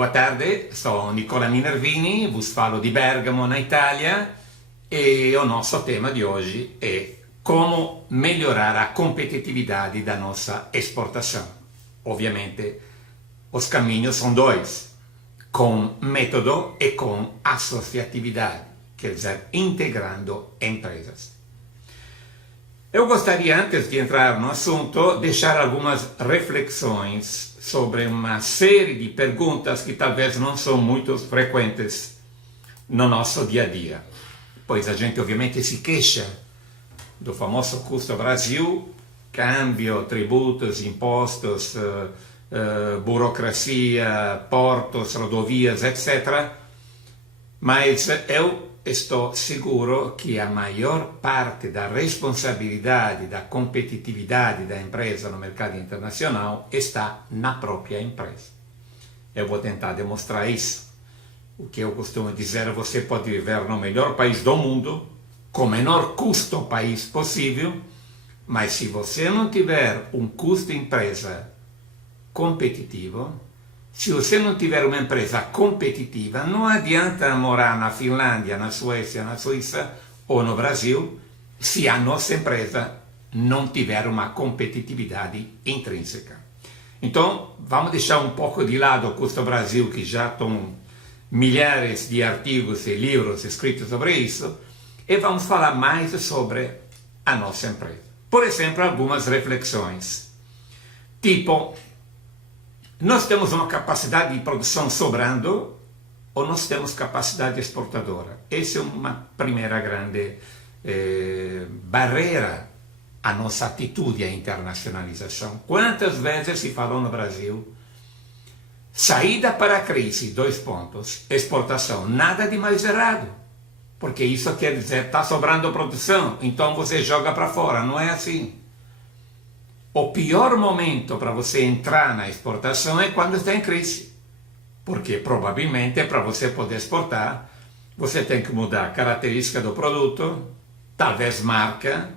Boa tarde, sono Nicola Minervini, vos falo di Bergamo, na Itália, e o nosso tema de hoje é como melhorar a competitividade da nossa exportação. Obviamente, os caminhos são dois, com método e com associatividade, quer dizer, integrando empresas. Eu gostaria, antes de entrar no assunto, deixar algumas reflexões sobre uma série de perguntas que talvez não são muito frequentes no nosso dia a dia. Pois a gente ovviamente se queixa do famoso custo Brasil, câmbio, tributos, impostos, burocracia, portos, rodovias, etc. Mas eu estou seguro que a maior parte da responsabilidade da competitividade da empresa no mercado internacional está na própria empresa. Eu vou tentar demonstrar isso. O que eu costumo dizer, você pode viver no melhor país do mundo, com o menor custo país possível, mas se você não tiver um custo empresa competitivo, se você não tiver uma empresa competitiva, não adianta morar na Finlândia, na Suécia, na Suíça ou no Brasil, se a nossa empresa não tiver uma competitividade intrínseca. Então, vamos deixar um pouco de lado o custo Brasil, que já estão milhares de artigos e livros escritos sobre isso, e vamos falar mais sobre a nossa empresa. Por exemplo, algumas reflexões. Tipo, nós temos uma capacidade de produção sobrando ou nós temos capacidade exportadora? Essa é uma primeira grande barreira à nossa atitude à internacionalização. Quantas vezes se falou no Brasil, saída para a crise, 2 pontos, exportação, nada de mais errado, porque isso quer dizer, está sobrando produção, então você joga para fora, não é assim. O pior momento para você entrar na exportação é quando está em crise, porque provavelmente para você poder exportar, você tem que mudar a característica do produto, talvez marca,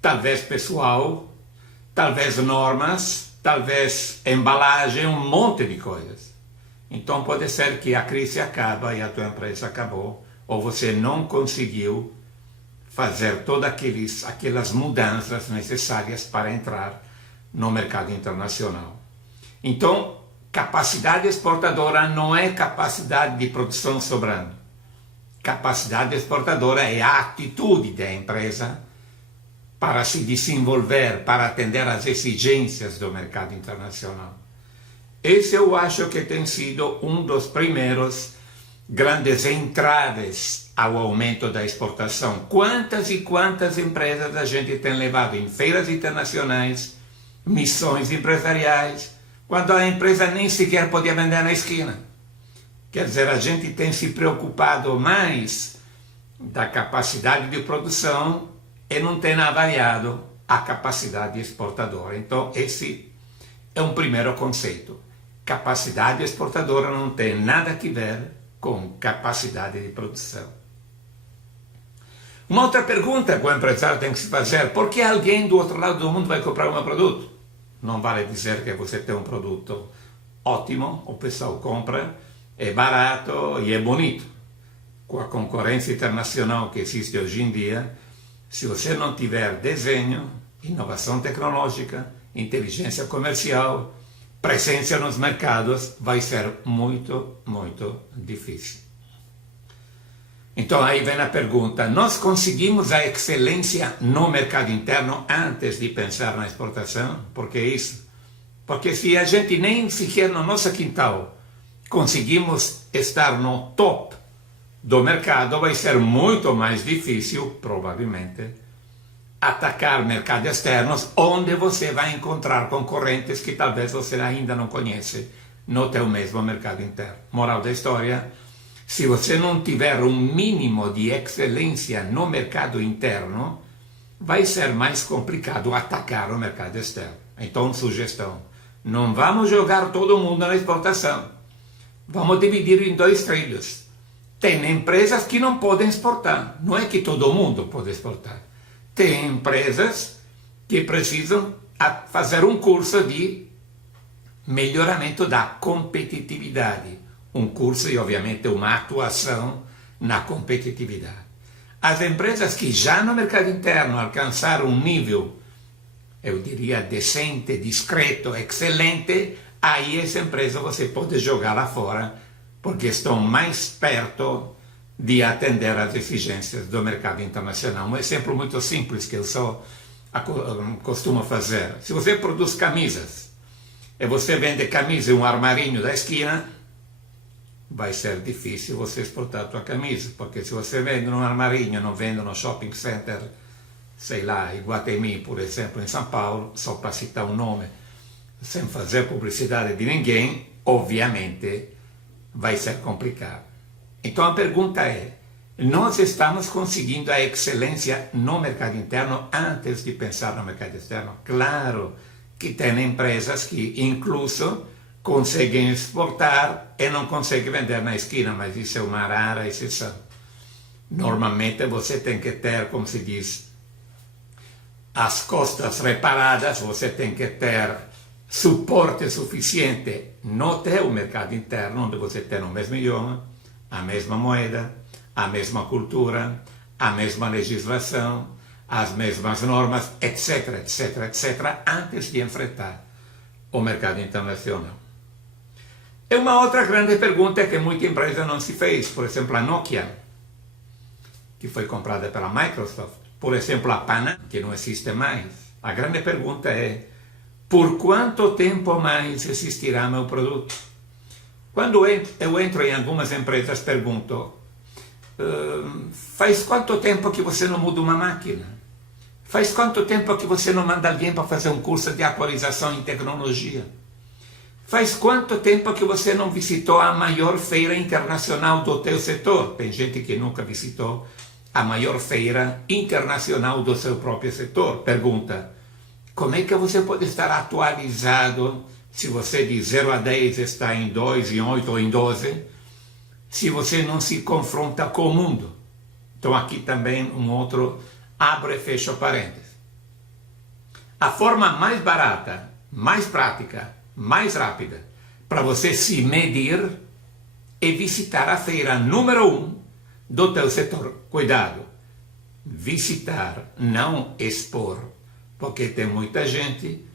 talvez pessoal, talvez normas, talvez embalagem, um monte de coisas. Então pode ser que a crise acaba e a tua empresa acabou, ou você não conseguiu fazer todas aquelas mudanças necessárias para entrar no mercado internacional. Então, capacidade exportadora não é capacidade de produção sobrando. Capacidade exportadora é a atitude da empresa para se desenvolver, para atender às exigências do mercado internacional. Esse eu acho que tem sido um dos primeiros grandes entraves ao aumento da exportação. Quantas e quantas empresas a gente tem levado em feiras internacionais, missões empresariais, quando a empresa nem sequer podia vender na esquina. Quer dizer, a gente tem se preocupado mais da capacidade de produção e não tem avaliado a capacidade exportadora. Então, esse é um primeiro conceito. Capacidade exportadora não tem nada a ver com capacidade de produção. Uma outra pergunta que o empresário tem que se fazer: por que alguém do outro lado do mundo vai comprar o meu produto? Não vale dizer que você tem um produto ótimo, o pessoal compra, é barato e é bonito. Com a concorrência internacional que existe hoje em dia, se você não tiver desenho, inovação tecnológica, inteligência comercial, presença nos mercados, vai ser muito, muito difícil. Então aí vem a pergunta: nós conseguimos a excelência no mercado interno antes de pensar na exportação? Por que isso? Porque se a gente nem sequer no nosso quintal conseguimos estar no top do mercado, vai ser muito mais difícil, provavelmente, atacar mercados externos onde você vai encontrar concorrentes que talvez você ainda não conhece no teu mesmo mercado interno. Moral da história: se você não tiver um mínimo de excelência no mercado interno, vai ser mais complicado atacar o mercado externo. Então, sugestão: não vamos jogar todo mundo na exportação. Vamos dividir em 2 trilhos. Tem empresas que não podem exportar. Não é que todo mundo pode exportar. Tem empresas que precisam fazer um curso de melhoramento da competitividade, um curso e, obviamente, uma atuação na competitividade. As empresas que já no mercado interno alcançaram um nível, eu diria, decente, discreto, excelente, aí essa empresa você pode jogar lá fora, porque estão mais perto de atender às exigências do mercado internacional. Um exemplo muito simples que eu só costumo fazer. Se você produz camisas e você vende camisa em um armarinho da esquina, vai ser difícil você exportar a tua camisa, porque se você vende num armarinho, não vende no shopping center, sei lá, Iguatemi, por exemplo, em São Paulo, só para citar um nome, sem fazer publicidade de ninguém, obviamente vai ser complicado. Então a pergunta é, nós estamos conseguindo a excelência no mercado interno antes de pensar no mercado externo? Claro que tem empresas que, incluso, conseguem exportar e não conseguem vender na esquina, mas isso é uma rara exceção. Normalmente você tem que ter, como se diz, as costas reparadas, você tem que ter suporte suficiente no teu mercado interno, onde você tem o mesmo idioma, a mesma moeda, a mesma cultura, a mesma legislação, as mesmas normas, etc, etc, etc, antes de enfrentar o mercado internacional. E uma outra grande pergunta que muita empresa não se fez, por exemplo, a Nokia, que foi comprada pela Microsoft, por exemplo, a Panam, que não existe mais. A grande pergunta é, por quanto tempo mais existirá meu produto? Quando eu entro em algumas empresas, pergunto, faz quanto tempo que você não muda uma máquina? Faz quanto tempo que você não manda alguém para fazer um curso de atualização em tecnologia? Faz quanto tempo que você não visitou a maior feira internacional do teu setor? Tem gente que nunca visitou a maior feira internacional do seu próprio setor. Pergunta, como é que você pode estar atualizado se você de 0 a 10 está em 2, em 8 ou em 12, se você não se confronta com o mundo? Então aqui também um outro abre e fecha parênteses. A forma mais barata, mais prática, mais rápida para você se medir é visitar a feira número 1 do teu setor. Cuidado, visitar, não expor, porque tem muita gente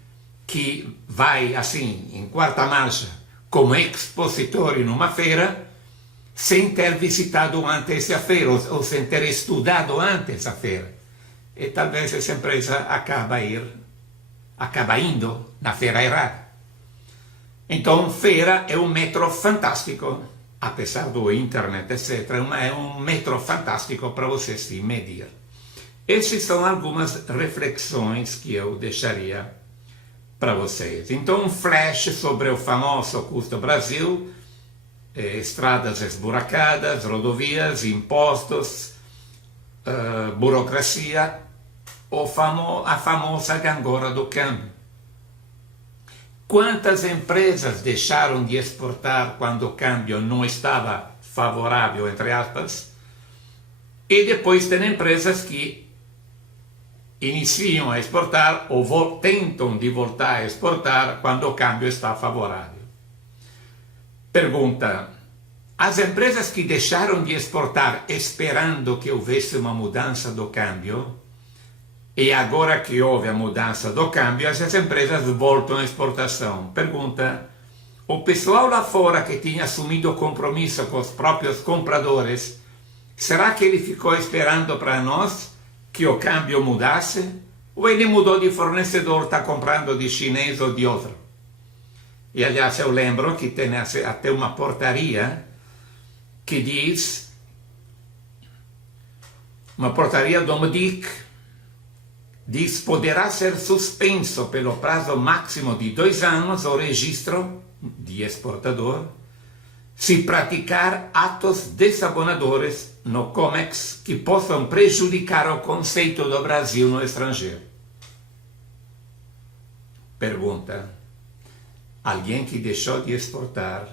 que vai assim, em quarta marcha, como expositor em uma feira, sem ter visitado antes a feira, ou sem ter estudado antes a feira. E talvez essa empresa acaba indo na feira errada. Então, feira é um método fantástico, apesar do internet, etc., é um método fantástico para você se medir. Essas são algumas reflexões que eu deixaria para vocês. Então, um flash sobre o famoso custo Brasil, estradas esburacadas, rodovias, impostos, burocracia, a famosa gangorra do câmbio. Quantas empresas deixaram de exportar quando o câmbio não estava favorável, entre aspas, e depois tem empresas que iniciam a exportar ou tentam de voltar a exportar quando o câmbio está favorável. Pergunta, as empresas que deixaram de exportar esperando que houvesse uma mudança do câmbio, e agora que houve a mudança do câmbio, essas empresas voltam à exportação. Pergunta, o pessoal lá fora que tinha assumido o compromisso com os próprios compradores, será que ele ficou esperando para nós que o câmbio mudasse? Ou ele mudou de fornecedor, está comprando de chinês ou de outro? E aliás, eu lembro que tem até uma portaria que diz, uma portaria do MDIC, diz, poderá ser suspenso pelo prazo máximo de 2 anos o registro de exportador se praticar atos desabonadores no COMEX que possam prejudicar o conceito do Brasil no estrangeiro. Pergunta, alguém que deixou de exportar,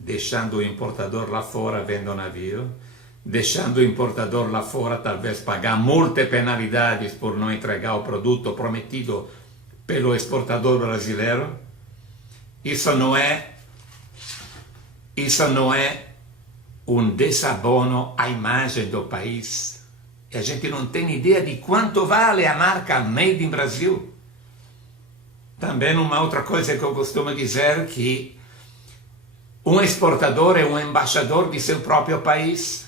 deixando o importador lá fora vendo o navio, deixando o importador lá fora talvez pagar multas e penalidades por não entregar o produto prometido pelo exportador brasileiro, isso não é isso não é um desabono à imagem do país. E a gente não tem ideia de quanto vale a marca Made in Brasil. Também uma outra coisa que eu costumo dizer que um exportador é um embaixador de seu próprio país.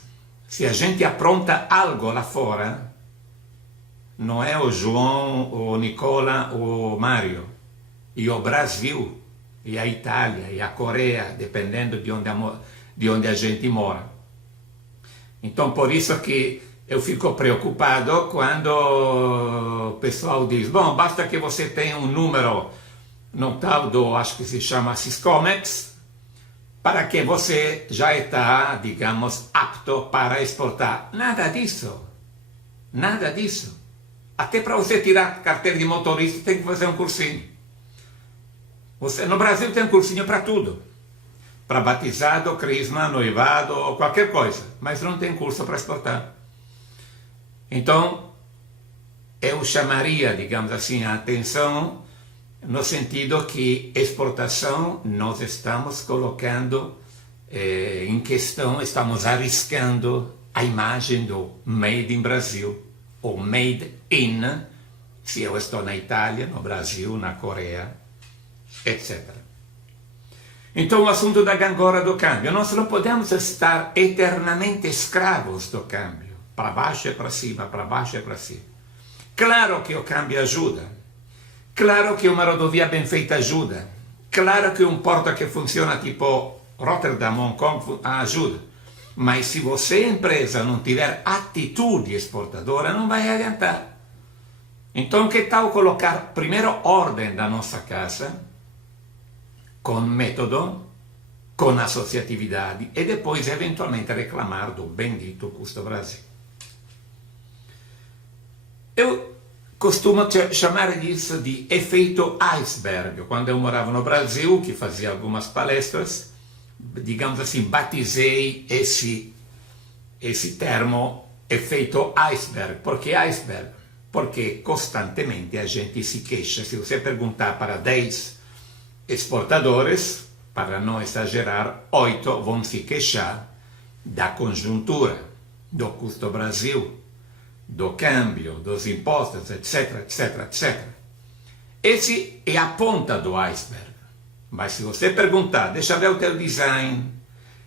Se a gente apronta algo lá fora, não é o João, o Nicola, o Mário, e o Brasil, e a Itália, e a Coreia, dependendo de onde a gente mora. Então, por isso que eu fico preocupado quando o pessoal diz, bom, basta que você tenha um número no tal do, acho que se chama Syscomex, para que você já está, digamos, apto para exportar. Nada disso. Nada disso. Até para você tirar carteira de motorista tem que fazer um cursinho. No Brasil tem um cursinho para tudo. Para batizado, crisma, noivado, qualquer coisa. Mas não tem curso para exportar. Então, eu chamaria, digamos assim, a atenção no sentido que exportação nós estamos colocando em questão, estamos arriscando a imagem do Made in Brasil, ou Made in, se eu estou na Itália, no Brasil, na Coreia, etc. Então o assunto da gangorra do câmbio, nós não podemos estar eternamente escravos do câmbio, para baixo e para cima, para baixo e para cima. Claro que o câmbio ajuda, claro que uma rodovia bem feita ajuda, claro que um porto que funciona tipo Rotterdam, Hong Kong ajuda, mas se você, empresa, não tiver atitude exportadora, não vai adiantar. Então que tal colocar primeiro ordem da nossa casa, com método, com associatividade, e depois eventualmente reclamar do bendito custo Brasil. Eu costumo chamar isso de efeito iceberg. Quando eu morava no Brasil, que fazia algumas palestras, digamos assim, batizei esse termo efeito iceberg. Por que iceberg? Porque constantemente a gente se queixa. Se você perguntar para 10 exportadores, para não exagerar, 8 vão se queixar da conjuntura, do custo Brasil, do câmbio, dos impostos, etc, etc, etc. Esse é a ponta do iceberg. Mas se você perguntar, deixa ver o teu design,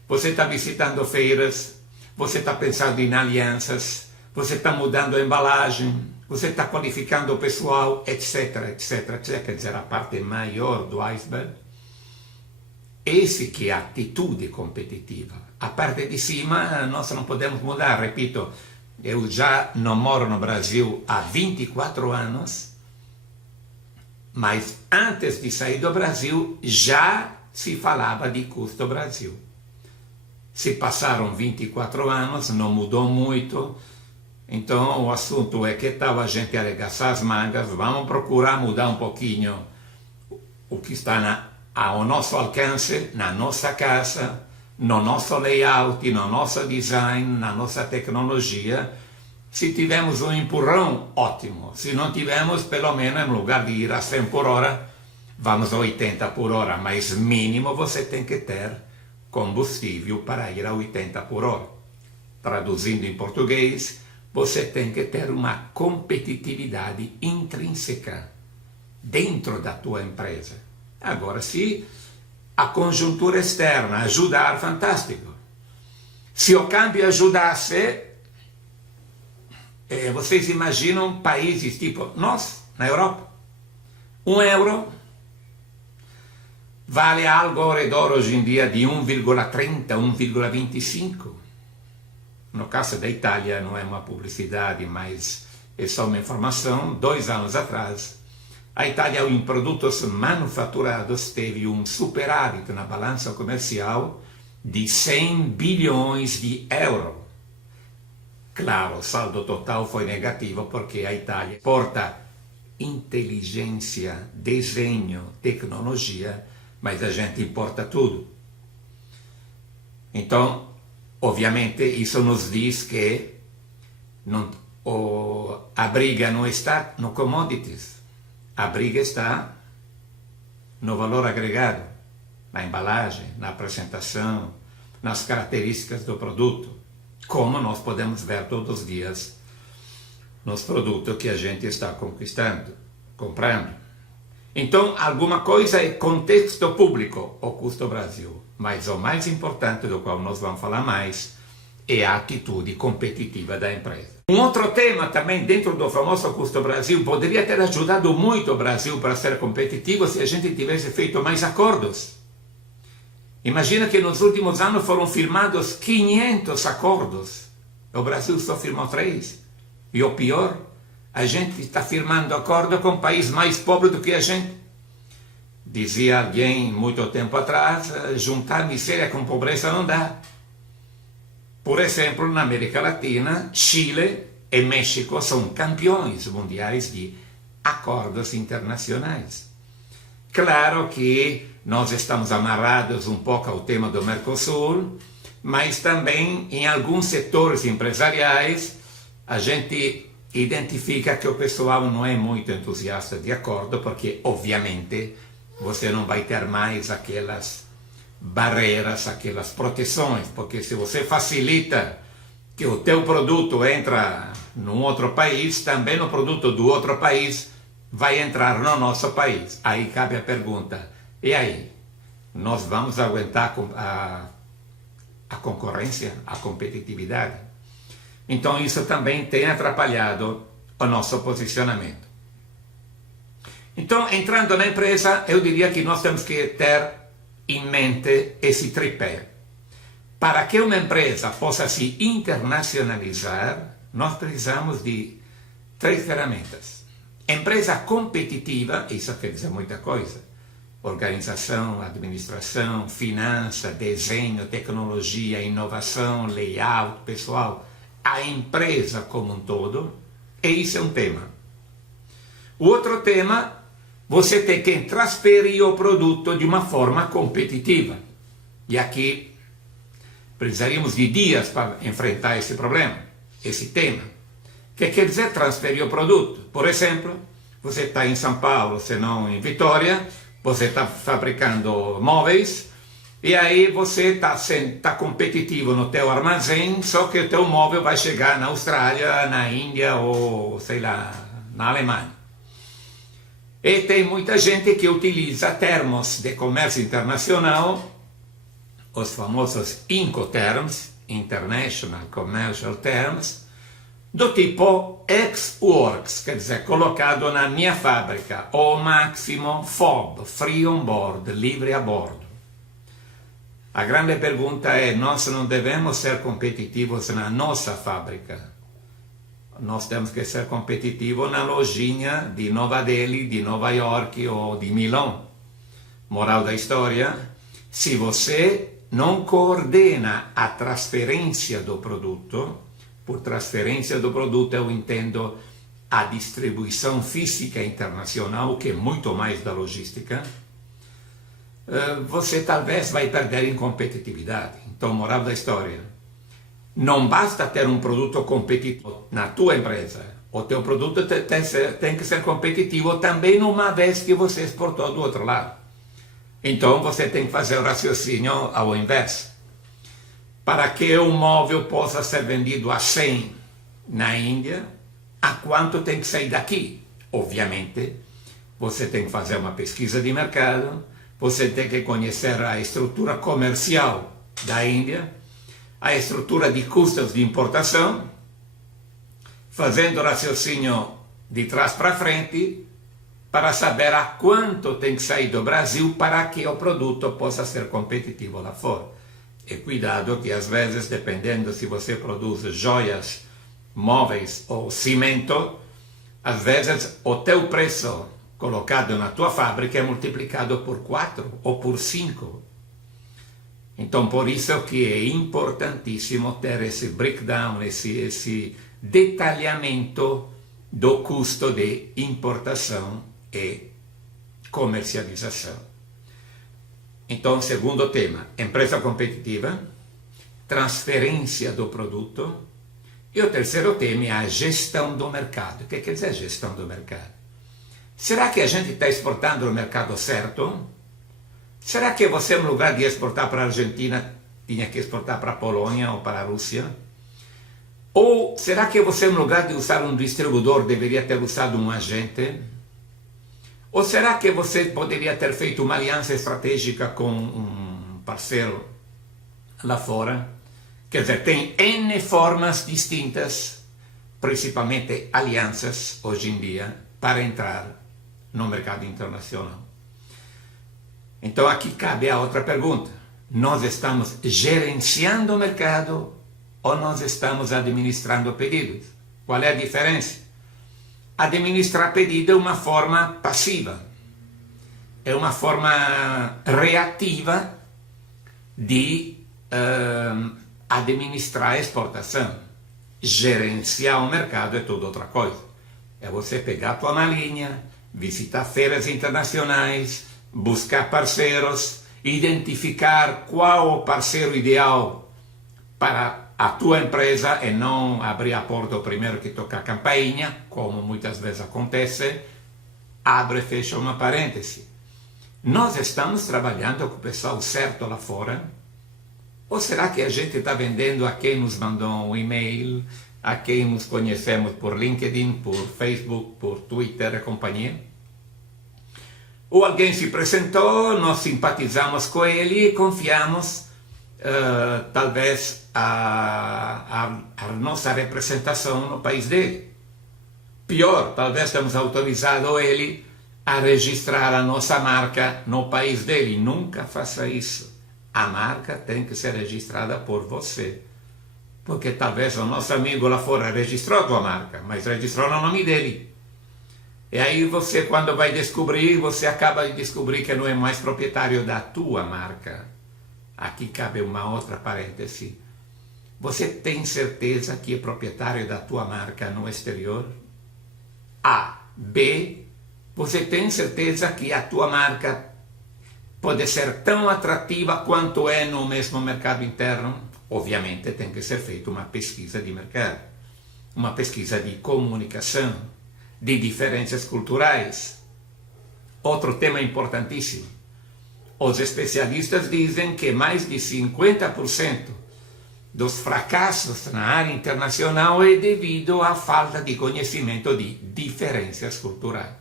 você está visitando feiras, você está pensando em alianças, você está mudando a embalagem, você está qualificando o pessoal, etc, etc, etc. Quer dizer, a parte maior do iceberg. Esse que é a atitude competitiva. A parte de cima nós não podemos mudar, repito, eu já não moro no Brasil há 24 anos, mas antes de sair do Brasil já se falava de custo Brasil. Se passaram 24 anos, não mudou muito, então o assunto é que tal a gente arregaçar as mangas, vamos procurar mudar um pouquinho o que está ao nosso alcance, na nossa casa, no nosso layout, no nosso design, na nossa tecnologia. Se tivermos um empurrão, ótimo. Se não tivermos, pelo menos, em lugar de ir a 100 por hora, vamos a 80 por hora. Mas mínimo você tem que ter combustível para ir a 80 por hora. Traduzindo em português, você tem que ter uma competitividade intrínseca dentro da tua empresa. Agora, se a conjuntura externa ajudar, fantástico. Se o câmbio ajudasse, vocês imaginam países tipo nós, na Europa, 1 euro vale algo ao redor hoje em dia de 1,30, 1,25. No caso da Itália não é uma publicidade, mas é só uma informação. 2 anos atrás, a Itália, em produtos manufaturados, teve um superávit na balança comercial de 100 bilhões de euros. Claro, o saldo total foi negativo porque a Itália exporta inteligência, desenho, tecnologia, mas a gente importa tudo. Então, obviamente, isso nos diz que a briga não está no commodities, a briga está no valor agregado. na embalagem, na apresentação, nas características do produto, como nós podemos ver todos os dias nos produtos que a gente está conquistando, comprando. Então, alguma coisa é contexto público, o custo Brasil, mas o mais importante, do qual nós vamos falar mais, é a atitude competitiva da empresa. Um outro tema também dentro do famoso custo Brasil poderia ter ajudado muito o Brasil para ser competitivo se a gente tivesse feito mais acordos. Imagina que nos últimos anos foram firmados 500 acordos. O Brasil só firmou 3. E o pior, a gente está firmando acordo com um país mais pobre do que a gente. Dizia alguém muito tempo atrás, juntar miséria com pobreza não dá. Por exemplo, na América Latina, Chile e México são campeões mundiais de acordos internacionais. Claro que nós estamos amarrados um pouco ao tema do Mercosul, mas também em alguns setores empresariais a gente identifica que o pessoal não é muito entusiasta de acordo, porque obviamente você não vai ter mais aquelas barreiras, aquelas proteções, porque se você facilita que o teu produto entra num outro país, também o produto do outro país vai entrar no nosso país. Aí cabe a pergunta, e aí? Nós vamos aguentar a concorrência, a competitividade? Então isso também tem atrapalhado o nosso posicionamento. Então, entrando na empresa, eu diria que nós temos que ter em mente esse tripé. Para que uma empresa possa se internacionalizar, nós precisamos de 3 ferramentas. Empresa competitiva, isso quer dizer muita coisa. Organização, administração, finança, desenho, tecnologia, inovação, layout, pessoal. A empresa como um todo, e isso é um tema. O outro tema, você tem que transferir o produto de uma forma competitiva. E aqui precisaríamos de dias para enfrentar esse problema, esse tema. O que quer dizer transferir o produto? Por exemplo, você está em São Paulo, se não em Vitória, você está fabricando móveis, e aí você está competitivo no teu armazém, só que o teu móvel vai chegar na Austrália, na Índia ou, sei lá, na Alemanha. E tem muita gente que utiliza termos de comércio internacional, os famosos Incoterms, International Commercial Terms, do tipo ex-works, quer dizer, colocado na minha fábrica, ou máximo FOB, Free On Board, livre a bordo. A grande pergunta é, nós não devemos ser competitivos na nossa fábrica. Nós temos que ser competitivos na lojinha de Nova Delhi, de Nova York ou de Milão. Moral da história, se você não coordena a transferência do produto, por transferência do produto eu entendo a distribuição física internacional, que é muito mais da logística, você talvez vai perder em competitividade. Então, moral da história, não basta ter um produto competitivo na tua empresa, o teu produto tem que ser competitivo também uma vez que você exportou do outro lado. Então você tem que fazer o raciocínio ao inverso. Para que um móvel possa ser vendido a 100 na Índia, a quanto tem que sair daqui? Obviamente, você tem que fazer uma pesquisa de mercado, você tem que conhecer a estrutura comercial da Índia, a estrutura de custos de importação, fazendo raciocínio de trás para frente, para saber a quanto tem que sair do Brasil para que o produto possa ser competitivo lá fora. E cuidado que às vezes, dependendo se você produz joias, móveis ou cimento, às vezes o teu preço colocado na tua fábrica é multiplicado por 4 ou por 5. Então, por isso que é importantíssimo ter esse breakdown, esse detalhamento do custo de importação e comercialização. Então, segundo tema, empresa competitiva, transferência do produto, e o terceiro tema é a gestão do mercado. O que quer dizer gestão do mercado? Será que a gente está exportando no mercado certo? Será que você, no lugar de exportar para a Argentina, tinha que exportar para a Polônia ou para a Rússia? Ou será que você, no lugar de usar um distribuidor, deveria ter usado um agente? Ou será que você poderia ter feito uma aliança estratégica com um parceiro lá fora? Quer dizer, tem N formas distintas, principalmente alianças, hoje em dia, para entrar no mercado internacional. Então aqui cabe a outra pergunta. Nós estamos gerenciando o mercado ou nós estamos administrando pedidos? Qual é a diferença? Administrar pedido é uma forma passiva, é uma forma reativa de administrar a exportação. Gerenciar o mercado é toda outra coisa. É você pegar a tua malinha, visitar feiras internacionais, buscar parceiros, identificar qual o parceiro ideal para a tua empresa e não abrir a porta o primeiro que toca a campainha, como muitas vezes acontece, abre e fecha uma parêntese. Nós estamos trabalhando com o pessoal certo lá fora? Ou será que a gente está vendendo a quem nos mandou um e-mail, a quem nos conhecemos por LinkedIn, por Facebook, por Twitter e companhia? Ou alguém se apresentou, nós simpatizamos com ele e confiamos talvez a nossa representação no país dele. Pior, talvez temos autorizado ele a registrar a nossa marca no país dele. Nunca faça isso. A marca tem que ser registrada por você. Porque talvez o nosso amigo lá fora registrou a tua marca, mas registrou no nome dele. E aí você, quando vai descobrir, você acaba de descobrir que não é mais proprietário da tua marca. Aqui cabe uma outra parêntese. Você tem certeza que é proprietário da tua marca no exterior? A. B. Você tem certeza que a tua marca pode ser tão atrativa quanto é no mesmo mercado interno? Obviamente tem que ser feita uma pesquisa de mercado, uma pesquisa de comunicação, de diferenças culturais. Outro tema importantíssimo. Os especialistas dizem que mais de 50% dos fracassos na área internacional é devido à falta de conhecimento de diferenças culturais.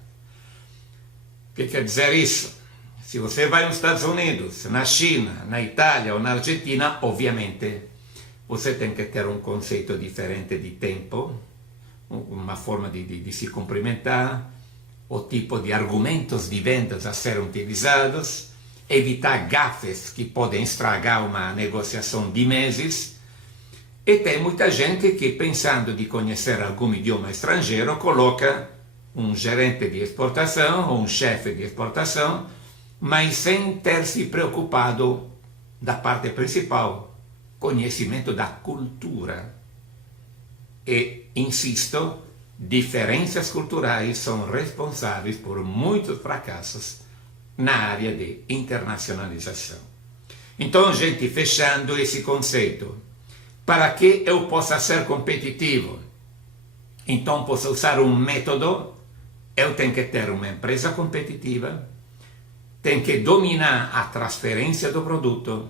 O que quer dizer isso? Se você vai nos Estados Unidos, na China, na Itália ou na Argentina, obviamente, você tem que ter um conceito diferente de tempo, uma forma de se cumprimentar, o tipo de argumentos de vendas a serem utilizados, evitar gafes que podem estragar uma negociação de meses. E tem muita gente que, pensando de conhecer algum idioma estrangeiro, coloca um gerente de exportação ou um chefe de exportação, mas sem ter se preocupado da parte principal, conhecimento da cultura. E, insisto, diferenças culturais são responsáveis por muitos fracassos na área de internacionalização. Então, gente, fechando esse conceito, para que eu possa ser competitivo, então posso usar um método, eu tenho que ter uma empresa competitiva, tenho que dominar a transferência do produto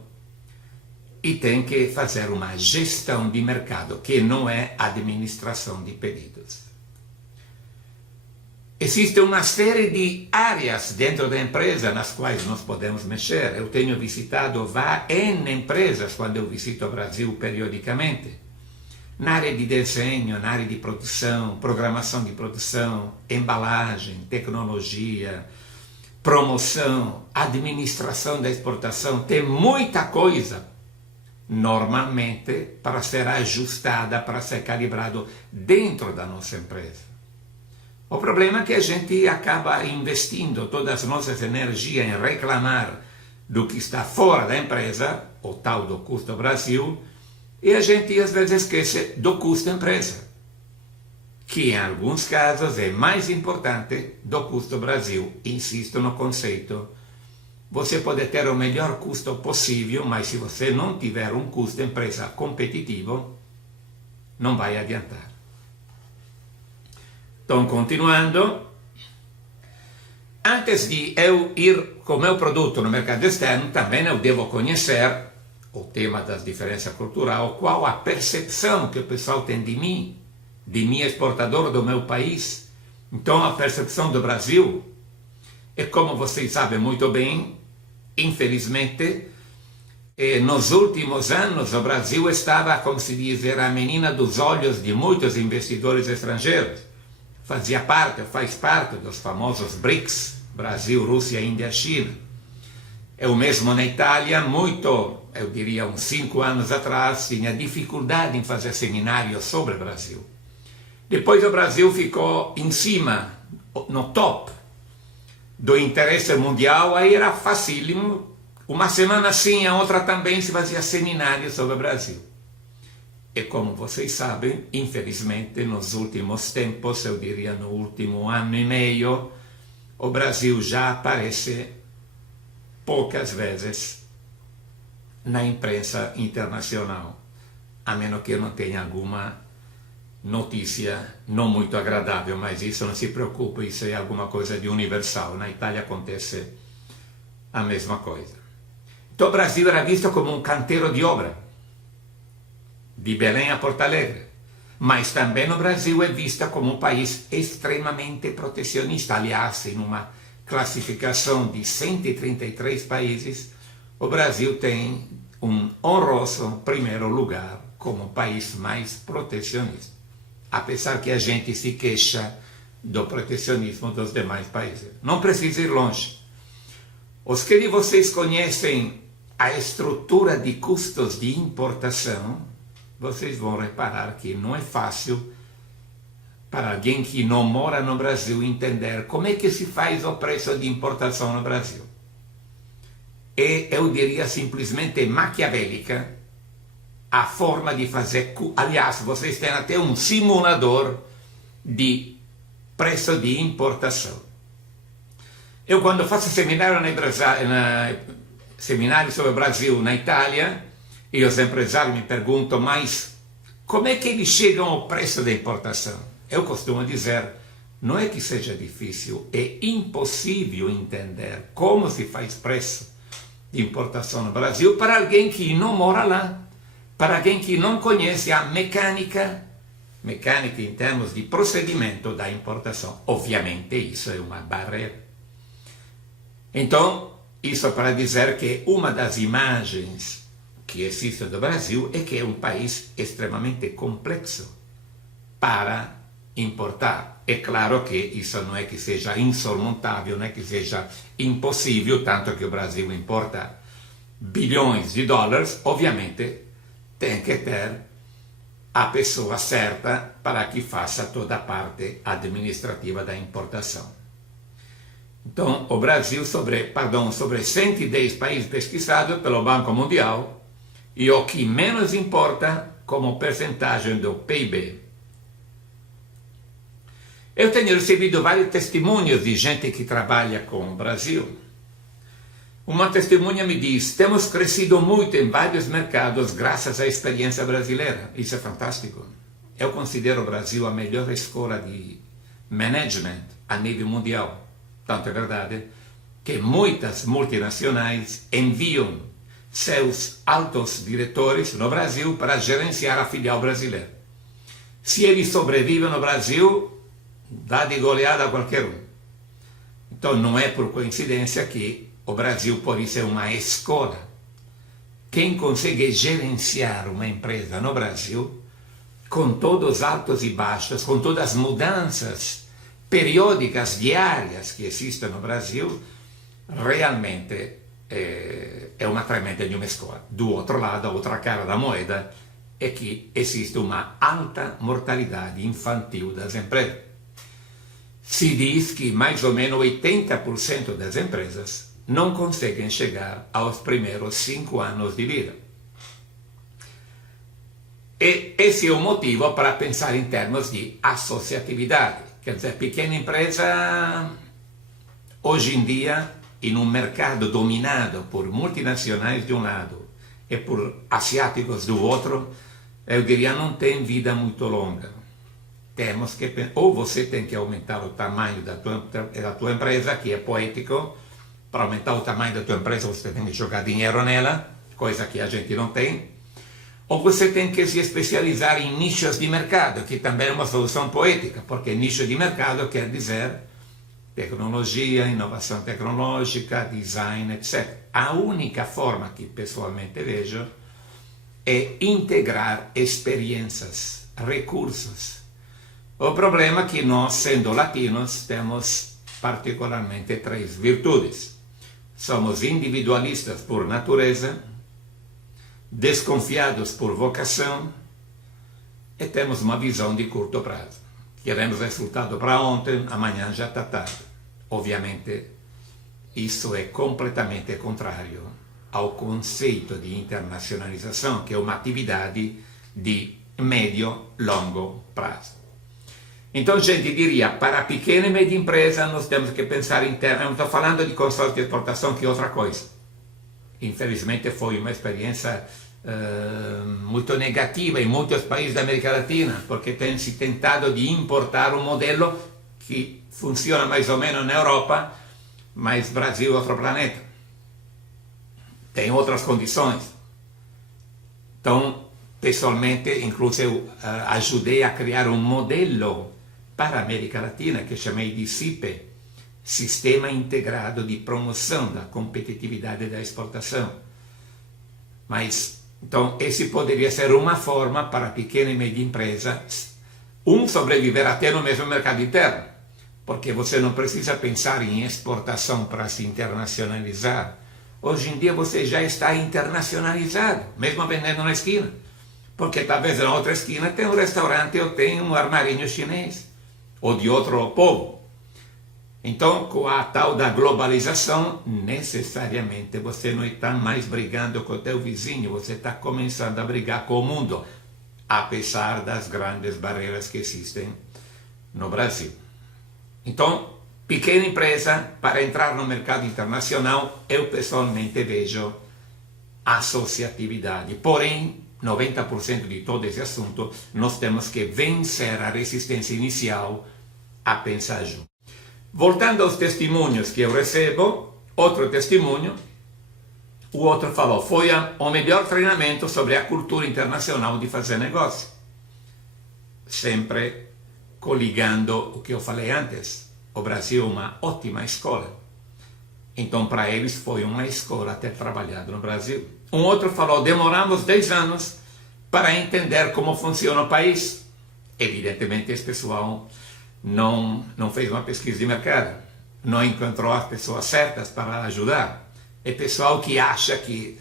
e tenho que fazer uma gestão de mercado, que não é administração de pedidos. Existe uma série de áreas dentro da empresa nas quais nós podemos mexer. Eu tenho visitado N empresas quando eu visito o Brasil periodicamente. Na área de desenho, na área de produção, programação de produção, embalagem, tecnologia, promoção, administração da exportação, tem muita coisa, normalmente, para ser ajustada, para ser calibrado dentro da nossa empresa. O problema é que a gente acaba investindo todas as nossas energias em reclamar do que está fora da empresa, o tal do custo Brasil, e a gente às vezes esquece do custo empresa, que em alguns casos é mais importante do custo Brasil. Insisto no conceito. Você pode ter o melhor custo possível, mas se você não tiver um custo empresa competitivo, não vai adiantar. Então, continuando, antes de eu ir com o meu produto no mercado externo, também eu devo conhecer o tema das diferenças culturais, qual a percepção que o pessoal tem de mim exportador do meu país. Então, a percepção do Brasil é, como vocês sabem muito bem, infelizmente, nos últimos anos o Brasil estava, como se diz, a menina dos olhos de muitos investidores estrangeiros. Faz parte dos famosos BRICS, Brasil, Rússia, Índia, China. É o mesmo na Itália, eu diria uns 5 anos atrás, tinha dificuldade em fazer seminários sobre o Brasil. Depois o Brasil ficou em cima, no top do interesse mundial, aí era facílimo. Uma semana sim, a outra também se fazia seminário sobre o Brasil. E como vocês sabem, infelizmente, nos últimos tempos, eu diria no último ano e meio, o Brasil já aparece poucas vezes na imprensa internacional, a menos que eu não tenha alguma notícia não muito agradável, mas isso não se preocupe, isso é alguma coisa de universal. Na Itália acontece a mesma coisa. Então o Brasil era visto como um canteiro de obra, de Belém a Porto Alegre, mas também o Brasil é visto como um país extremamente protecionista. Aliás, em uma classificação de 133 países, o Brasil tem um honroso primeiro lugar como o país mais protecionista, apesar que a gente se queixa do protecionismo dos demais países. Não precisa ir longe. Os que de vocês conhecem a estrutura de custos de importação, vocês vão reparar que não é fácil para alguém que não mora no Brasil entender como é que se faz o preço de importação no Brasil. E eu diria simplesmente maquiavélica a forma de fazer. Aliás, vocês têm até um simulador de preço de importação. Eu, quando faço seminário seminário sobre o Brasil na Itália, e os empresários me perguntam, mas como é que eles chegam ao preço da importação? Eu costumo dizer, não é que seja difícil, é impossível entender como se faz preço de importação no Brasil para alguém que não mora lá, para alguém que não conhece a mecânica em termos de procedimento da importação. Obviamente isso é uma barreira. Então, isso para dizer que uma das imagens que existe do Brasil é que é um país extremamente complexo para importar. É claro que isso não é que seja insurmontável, não é que seja impossível, tanto que o Brasil importa bilhões de dólares, obviamente tem que ter a pessoa certa para que faça toda a parte administrativa da importação. Então, o Brasil, sobre 110 países pesquisados pelo Banco Mundial, e o que menos importa como percentagem do PIB. Eu tenho recebido vários testemunhos de gente que trabalha com o Brasil. Uma testemunha me diz, temos crescido muito em vários mercados graças à experiência brasileira. Isso é fantástico. Eu considero o Brasil a melhor escola de management a nível mundial. Tanto é verdade que muitas multinacionais enviam seus altos diretores no Brasil para gerenciar a filial brasileira. Se eles sobrevivem no Brasil, dá de goleada a qualquer um. Então não é por coincidência que o Brasil pode ser uma escola. Quem consegue gerenciar uma empresa no Brasil, com todos os altos e baixos, com todas as mudanças periódicas, diárias que existem no Brasil, realmente é uma tremenda de uma escola. Do outro lado, a outra cara da moeda é que existe uma alta mortalidade infantil das empresas. Se diz que mais ou menos 80% das empresas não conseguem chegar aos primeiros 5 anos de vida. E esse é o motivo para pensar em termos de associatividade. Quer dizer, pequena empresa, hoje em dia, em um mercado dominado por multinacionais de um lado e por asiáticos do outro, eu diria, não tem vida muito longa. Temos que, ou você tem que aumentar o tamanho da tua empresa, que é poético, para aumentar o tamanho da tua empresa você tem que jogar dinheiro nela, coisa que a gente não tem, ou você tem que se especializar em nichos de mercado, que também é uma solução poética, porque nicho de mercado quer dizer tecnologia, inovação tecnológica, design, etc. A única forma que pessoalmente vejo é integrar experiências, recursos. O problema é que nós, sendo latinos, temos particularmente três virtudes. Somos individualistas por natureza, desconfiados por vocação e temos uma visão de curto prazo. Queremos resultado para ontem, amanhã já está tarde. Obviamente, isso é completamente contrário ao conceito de internacionalização, que é uma atividade de médio-longo prazo. Então, gente, diria, para a pequena e média empresa, nós temos que pensar em termos, eu não estou falando de consórcio de exportação, que é outra coisa. Infelizmente, foi uma experiência muito negativa em muitos países da América Latina, porque tem se tentado de importar um modelo que funciona mais ou menos na Europa, mas Brasil é outro planeta. Tem outras condições. Então, pessoalmente, inclusive, eu ajudei a criar um modelo para a América Latina, que chamei de SIPE, Sistema Integrado de Promoção da Competitividade da Exportação. Mas, então, esse poderia ser uma forma para a pequena e média empresa, sobreviver até no mesmo mercado interno, porque você não precisa pensar em exportação para se internacionalizar. Hoje em dia você já está internacionalizado, mesmo vendendo na esquina, porque talvez na outra esquina tem um restaurante ou tem um armarinho chinês, ou de outro povo. Então, com a tal da globalização, necessariamente você não está mais brigando com o teu vizinho, você está começando a brigar com o mundo, apesar das grandes barreiras que existem no Brasil. Então, pequena empresa, para entrar no mercado internacional, eu pessoalmente vejo associatividade. Porém, 90% de todo esse assunto, nós temos que vencer a resistência inicial a pensar junto. Voltando aos testemunhos que eu recebo, outro testemunho, o outro falou, foi o melhor treinamento sobre a cultura internacional de fazer negócio. Sempre coligando o que eu falei antes, o Brasil é uma ótima escola. Então, para eles foi uma escola ter trabalhado no Brasil. Um outro falou, demoramos 10 anos para entender como funciona o país. Evidentemente, esse pessoal não fez uma pesquisa de mercado, não encontrou as pessoas certas para ajudar. É pessoal que acha que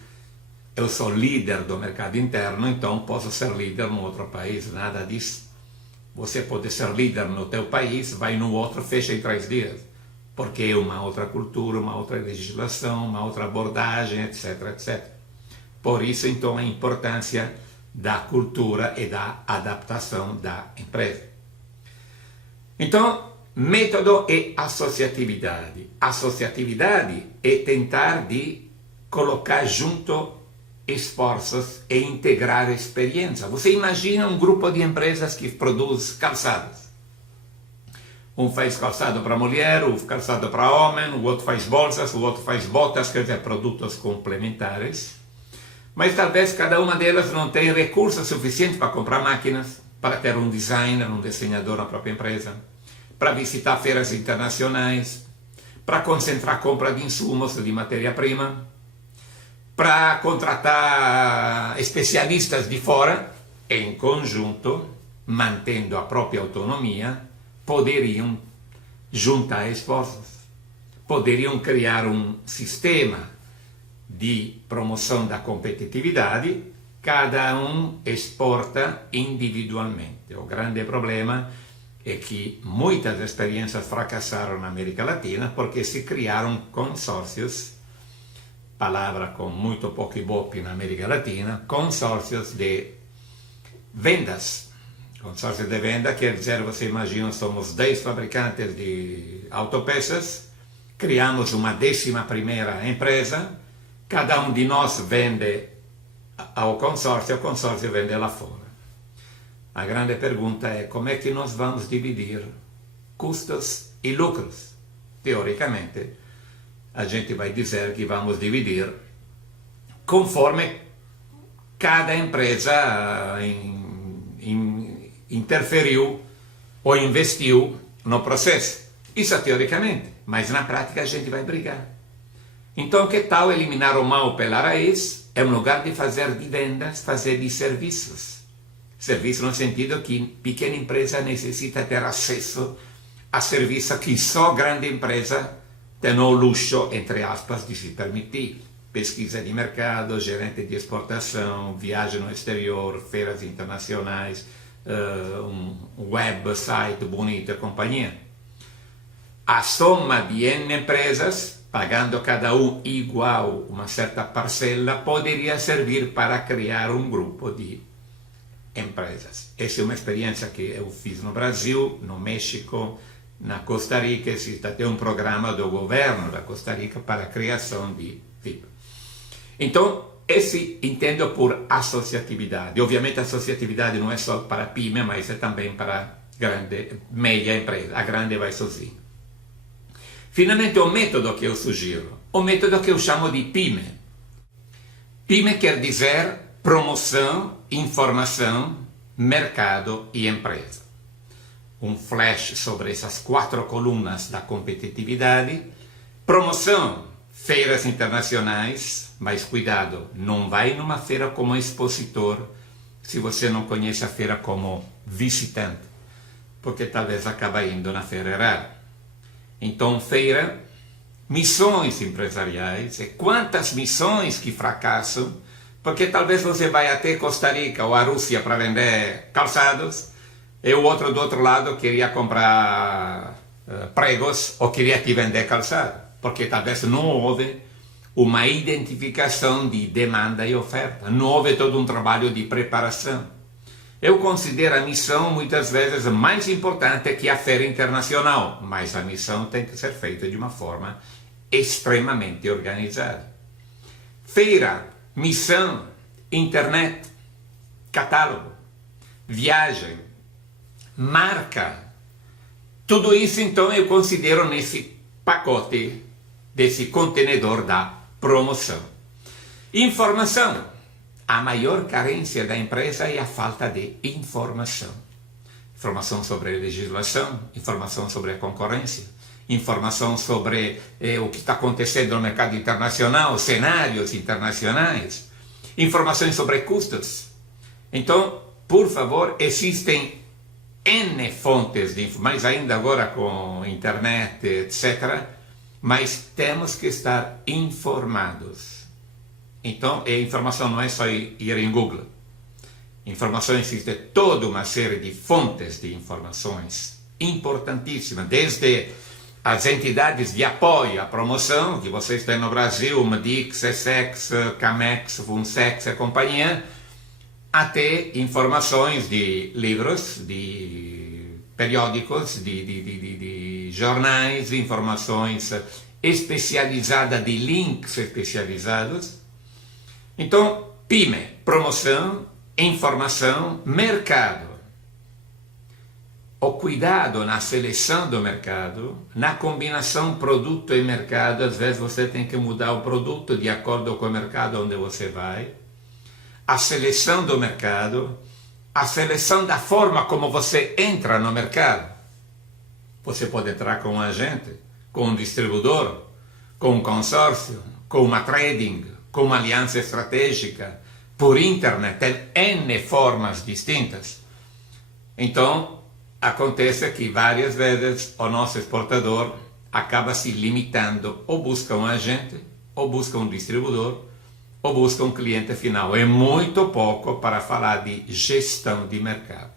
eu sou líder do mercado interno, então posso ser líder no outro país, nada disso. Você pode ser líder no teu país, vai no outro, fecha em 3 dias, porque é uma outra cultura, uma outra legislação, uma outra abordagem, etc, etc. Por isso, então, a importância da cultura e da adaptação da empresa. Então, método e associatividade. Associatividade é tentar de colocar junto esforços e integrar experiência. Você imagina um grupo de empresas que produz calçados. Um faz calçado para mulher, outro calçado para homem, o outro faz bolsas, o outro faz botas, quer dizer, produtos complementares. Mas talvez cada uma delas não tenha recursos suficientes para comprar máquinas, para ter um designer, um desenhador na própria empresa, para visitar feiras internacionais, para concentrar a compra de insumos, de matéria-prima, para contratar especialistas de fora, em conjunto, mantendo a própria autonomia, poderiam juntar esforços, poderiam criar um sistema de promoção da competitividade, cada um exporta individualmente. O grande problema é que muitas experiências fracassaram na América Latina porque se criaram consórcios, palavra com muito pouco ibope na América Latina, consórcios de vendas. Consórcio de venda quer dizer, você imagina, somos 10 fabricantes de autopeças, criamos uma 11ª empresa, cada um de nós vende ao consórcio, o consórcio vende lá fora. A grande pergunta é como é que nós vamos dividir custos e lucros. Teoricamente, a gente vai dizer que vamos dividir conforme cada empresa interferiu ou investiu no processo. Isso é teoricamente, mas na prática a gente vai brigar. Então, que tal eliminar o mal pela raiz? É um lugar de fazer de vendas, fazer de serviços. Serviço no sentido que pequena empresa necessita ter acesso a serviço que só grande empresa tem o luxo, entre aspas, de se permitir. Pesquisa de mercado, gerente de exportação, viagem no exterior, feiras internacionais, um website bonito e companhia. A soma de N empresas, pagando cada um igual uma certa parcela, poderia servir para criar um grupo de empresas. Essa é uma experiência que eu fiz no Brasil, no México, na Costa Rica. Existe até um programa do governo da Costa Rica para a criação de FIP. Então, esse entendo por associatividade. Obviamente, a associatividade não é só para PYME, mas é também para grande, média empresa. A grande vai sozinha. Finalmente, o método que eu sugiro, o método que eu chamo de PYME. PYME quer dizer promoção, informação, mercado e empresa. Um flash sobre essas 4 colunas da competitividade. Promoção, feiras internacionais, mas cuidado, não vai numa feira como expositor se você não conhece a feira como visitante, porque talvez acabe indo na feira errada. Então, feira, missões empresariais, e quantas missões que fracassam, porque talvez você vai até Costa Rica ou a Rússia para vender calçados, e o outro do outro lado queria comprar pregos ou queria te vender calçado, porque talvez não houve uma identificação de demanda e oferta, não houve todo um trabalho de preparação. Eu considero a missão muitas vezes mais importante que a feira internacional, mas a missão tem que ser feita de uma forma extremamente organizada. Feira, missão, internet, catálogo, viagem, marca, tudo isso então eu considero nesse pacote, desse contenedor da promoção. Informação. A maior carência da empresa é a falta de informação. Informação sobre a legislação, informação sobre a concorrência, informação sobre o que está acontecendo no mercado internacional, cenários internacionais, informações sobre custos. Então, por favor, existem N fontes de informação, mas ainda agora com internet, etc., mas temos que estar informados. Então, a informação não é só ir em Google. Informação existe toda uma série de fontes de informações importantíssimas, desde as entidades de apoio à promoção, que vocês têm no Brasil, Medix, Essex, Camex, Funsex e companhia, até informações de livros, de periódicos, de jornais, informações especializadas, de links especializados. Então, PYME, promoção, informação, mercado. O cuidado na seleção do mercado, na combinação produto e mercado, às vezes você tem que mudar o produto de acordo com o mercado onde você vai. A seleção do mercado, a seleção da forma como você entra no mercado. Você pode entrar com um agente, com um distribuidor, com um consórcio, com uma trading, com uma aliança estratégica, por internet, tem N formas distintas. Então, acontece que várias vezes o nosso exportador acaba se limitando, ou busca um agente, ou busca um distribuidor, ou busca um cliente final. É muito pouco para falar de gestão de mercado.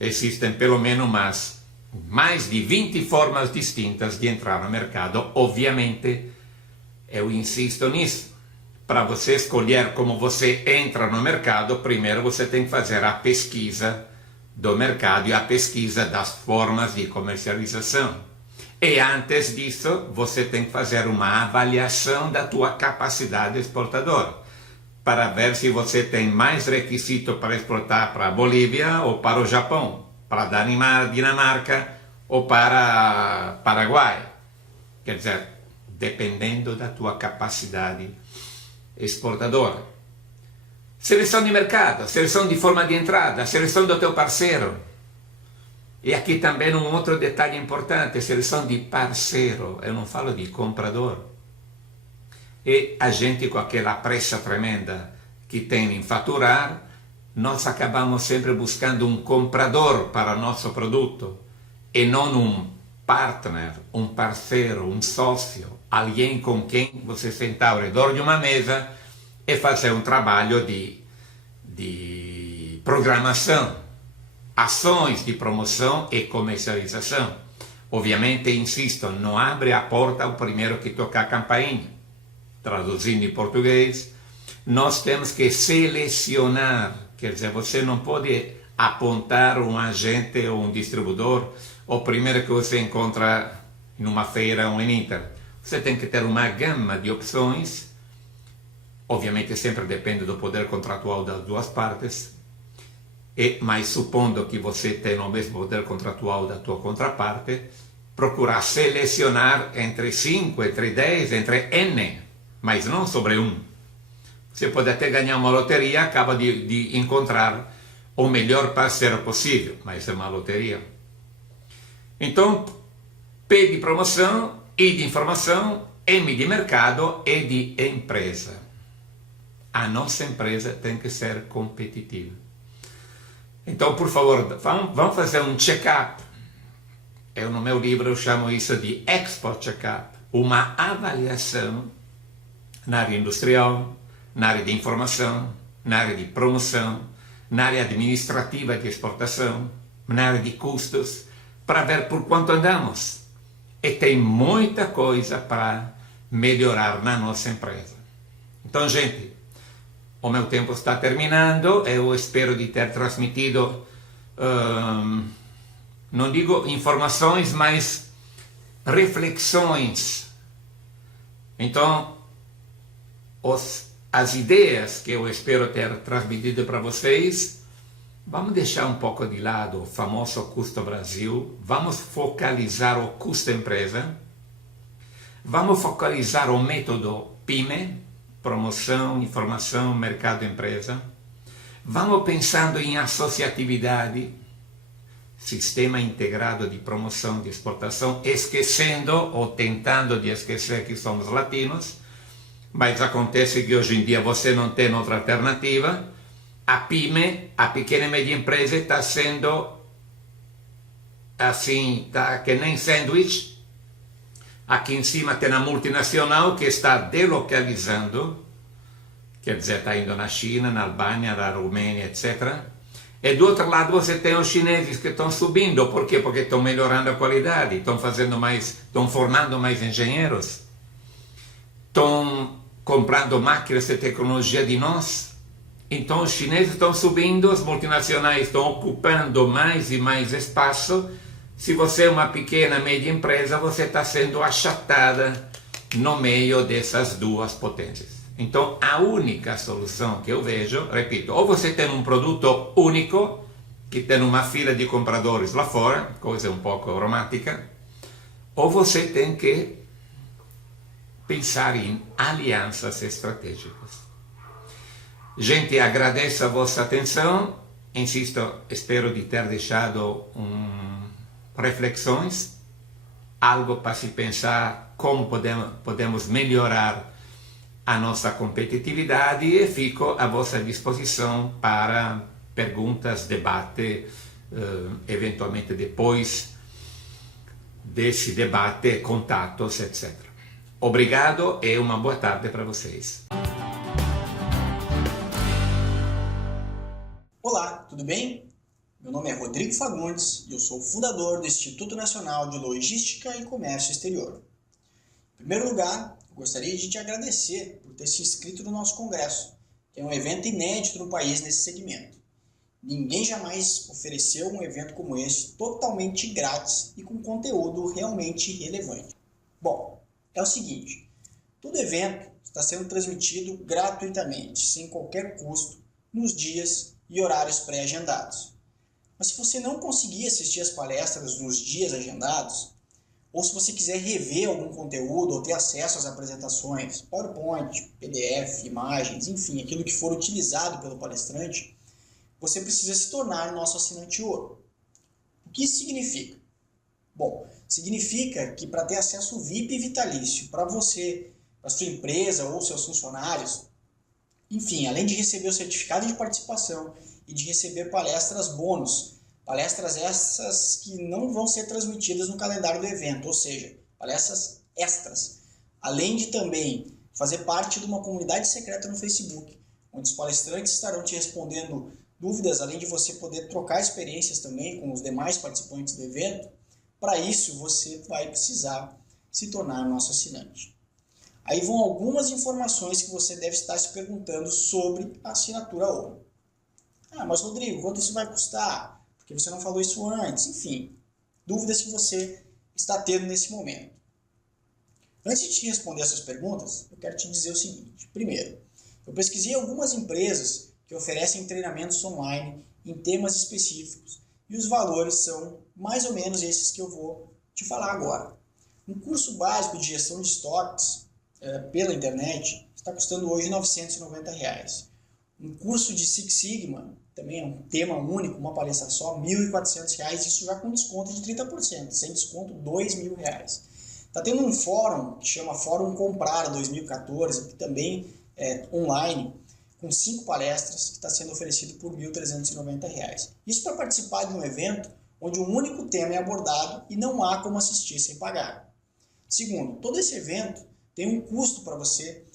Existem pelo menos mais de 20 formas distintas de entrar no mercado. Obviamente, eu insisto nisso. Para você escolher como você entra no mercado, primeiro você tem que fazer a pesquisa do mercado e a pesquisa das formas de comercialização. E antes disso, você tem que fazer uma avaliação da tua capacidade exportadora, para ver se você tem mais requisito para exportar para a Bolívia ou para o Japão, para a Dinamarca ou para Paraguai. Quer dizer, dependendo da tua capacidade exportadora. Seleção de mercado, seleção de forma de entrada, seleção do teu parceiro. E aqui também um outro detalhe importante, seleção de parceiro, eu não falo de comprador. E a gente, com aquela pressa tremenda que tem em faturar, nós acabamos sempre buscando um comprador para o nosso produto e não um partner, um parceiro, um sócio, alguém com quem você sentar ao redor de uma mesa e fazer um trabalho de programação, ações de promoção e comercialização. Obviamente, insisto, não abre a porta ao primeiro que tocar a campainha. Traduzindo em português, nós temos que selecionar, quer dizer, você não pode apontar um agente ou um distribuidor, o primeiro que você encontra em uma feira ou em Inter. Você tem que ter uma gama de opções, obviamente sempre depende do poder contratual das duas partes, mas supondo que você tenha o mesmo poder contratual da tua contraparte, procurar selecionar entre 5, entre 10, entre N, mas não sobre um. Você pode até ganhar uma loteria, acaba de encontrar o melhor parceiro possível, mas é uma loteria. Então, P de promoção, I de informação, M de mercado e de empresa. A nossa empresa tem que ser competitiva. Então, por favor, vamos fazer um check-up. No meu livro eu chamo isso de Export Check-up, uma avaliação na área industrial, na área de informação, na área de promoção, na área administrativa de exportação, na área de custos, para ver por quanto andamos. E tem muita coisa para melhorar na nossa empresa. Então, gente, o meu tempo está terminando, eu espero de ter transmitido, não digo informações, mas reflexões. Então, as ideias que eu espero ter transmitido para vocês, vamos deixar um pouco de lado o famoso custo Brasil, vamos focalizar o custo empresa, vamos focalizar o método PYME, promoção, informação, mercado, empresa. Vamos pensando em associatividade, sistema integrado de promoção de exportação, esquecendo ou tentando de esquecer que somos latinos, mas acontece que hoje em dia você não tem outra alternativa. A PYME, a pequena e média empresa, está sendo assim, tá que nem sanduíche. Aqui em cima tem a multinacional que está delocalizando, quer dizer, está indo na China, na Albânia, na Romênia, etc. E do outro lado você tem os chineses que estão subindo. Por quê? Porque estão melhorando a qualidade, estão formando mais engenheiros, estão comprando máquinas de tecnologia de nós. Então os chineses estão subindo, as multinacionais estão ocupando mais e mais espaço. Se você é uma pequena, média empresa, você está sendo achatada no meio dessas duas potências. Então, a única solução que eu vejo, repito, ou você tem um produto único, que tem uma fila de compradores lá fora, coisa um pouco romântica, ou você tem que pensar em alianças estratégicas. Gente, agradeço a vossa atenção, insisto, espero de ter deixado reflexões, algo para se pensar como podemos melhorar a nossa competitividade, e fico à vossa disposição para perguntas, debate, eventualmente depois desse debate, contatos, etc. Obrigado e uma boa tarde para vocês. Olá, tudo bem? Meu nome é Rodrigo Fagundes e eu sou fundador do Instituto Nacional de Logística e Comércio Exterior. Em primeiro lugar, eu gostaria de te agradecer por ter se inscrito no nosso congresso, que é um evento inédito no país nesse segmento. Ninguém jamais ofereceu um evento como esse totalmente grátis e com conteúdo realmente relevante. Bom, é o seguinte, todo evento está sendo transmitido gratuitamente, sem qualquer custo, nos dias e horários pré-agendados. Mas se você não conseguir assistir as palestras nos dias agendados, ou se você quiser rever algum conteúdo ou ter acesso às apresentações, PowerPoint, PDF, imagens, enfim, aquilo que for utilizado pelo palestrante, você precisa se tornar nosso assinante ouro. O que isso significa? Bom, significa que para ter acesso VIP vitalício para você, para sua empresa ou seus funcionários, enfim, além de receber o certificado de participação e de receber palestras bônus, palestras essas que não vão ser transmitidas no calendário do evento, ou seja, palestras extras, além de também fazer parte de uma comunidade secreta no Facebook, onde os palestrantes estarão te respondendo dúvidas, além de você poder trocar experiências também com os demais participantes do evento. Para isso, você vai precisar se tornar nosso assinante. Aí vão algumas informações que você deve estar se perguntando sobre a assinatura ouro. Ah, mas Rodrigo, quanto isso vai custar? Porque você não falou isso antes. Enfim, dúvidas que você está tendo nesse momento. Antes de te responder essas perguntas, eu quero te dizer o seguinte. Primeiro, eu pesquisei algumas empresas que oferecem treinamentos online em temas específicos e os valores são mais ou menos esses que eu vou te falar agora. Um curso básico de gestão de estoques pela internet está custando hoje R$ 990. Um curso de Six Sigma, também é um tema único, uma palestra só, R$ 1.400, isso já com desconto de 30%, sem desconto R$ 2.000. Está tendo um fórum que chama Fórum Comprar 2014, que também é online, com 5 palestras, que está sendo oferecido por R$ 1.390. Isso para participar de um evento onde um único tema é abordado e não há como assistir sem pagar. Segundo, todo esse evento tem um custo para você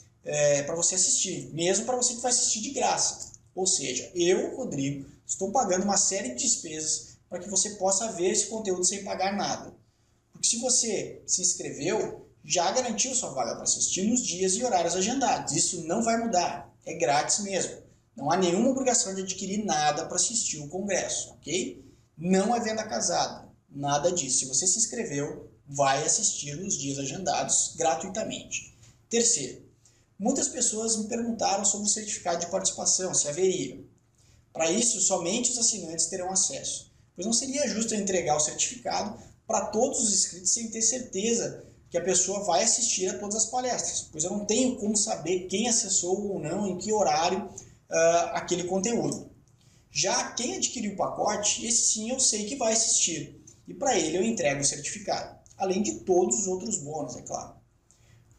assistir, mesmo para você que vai assistir de graça. Ou seja, eu, Rodrigo, estou pagando uma série de despesas para que você possa ver esse conteúdo sem pagar nada. Porque se você se inscreveu, já garantiu sua vaga para assistir nos dias e horários agendados. Isso não vai mudar, é grátis mesmo. Não há nenhuma obrigação de adquirir nada para assistir o congresso, ok? Não é venda casada, nada disso. Se você se inscreveu, vai assistir nos dias agendados gratuitamente. Terceiro, muitas pessoas me perguntaram sobre o certificado de participação, se haveria. Para isso, somente os assinantes terão acesso, pois não seria justo eu entregar o certificado para todos os inscritos sem ter certeza que a pessoa vai assistir a todas as palestras, pois eu não tenho como saber quem acessou ou não, em que horário aquele conteúdo. Já quem adquiriu o pacote, esse sim eu sei que vai assistir, e para ele eu entrego o certificado, além de todos os outros bônus, é claro.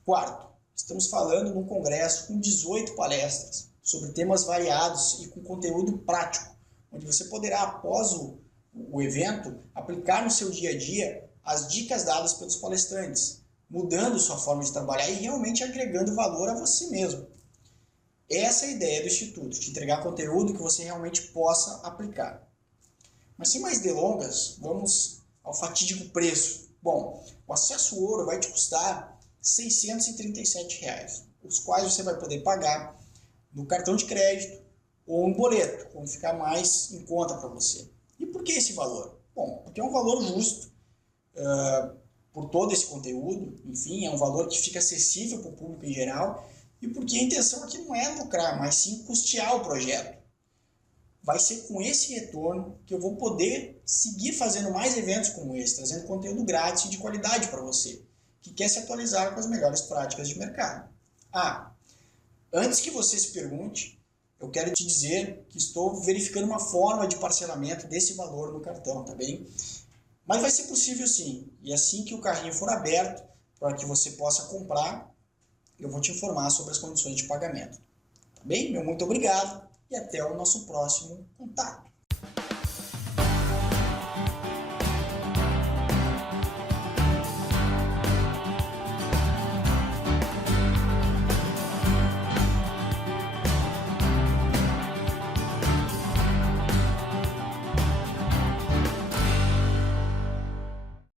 Quarto, estamos falando de um congresso com 18 palestras, sobre temas variados e com conteúdo prático, onde você poderá, após o evento, aplicar no seu dia a dia as dicas dadas pelos palestrantes, mudando sua forma de trabalhar e realmente agregando valor a você mesmo. Essa é a ideia do Instituto, te entregar conteúdo que você realmente possa aplicar. Mas sem mais delongas, vamos ao fatídico preço. Bom, o acesso ouro vai te custar R$ 637, os quais você vai poder pagar no cartão de crédito ou no boleto, como ficar mais em conta para você. E por que esse valor? Bom, porque é um valor justo por todo esse conteúdo, enfim, é um valor que fica acessível para o público em geral, e porque a intenção aqui não é lucrar, mas sim custear o projeto. Vai ser com esse retorno que eu vou poder seguir fazendo mais eventos como esse, trazendo conteúdo grátis e de qualidade para você, que quer se atualizar com as melhores práticas de mercado. Antes que você se pergunte, eu quero te dizer que estou verificando uma forma de parcelamento desse valor no cartão, tá bem? Mas vai ser possível sim, e assim que o carrinho for aberto, para que você possa comprar, eu vou te informar sobre as condições de pagamento. Tá bem? Meu muito obrigado e até o nosso próximo contato.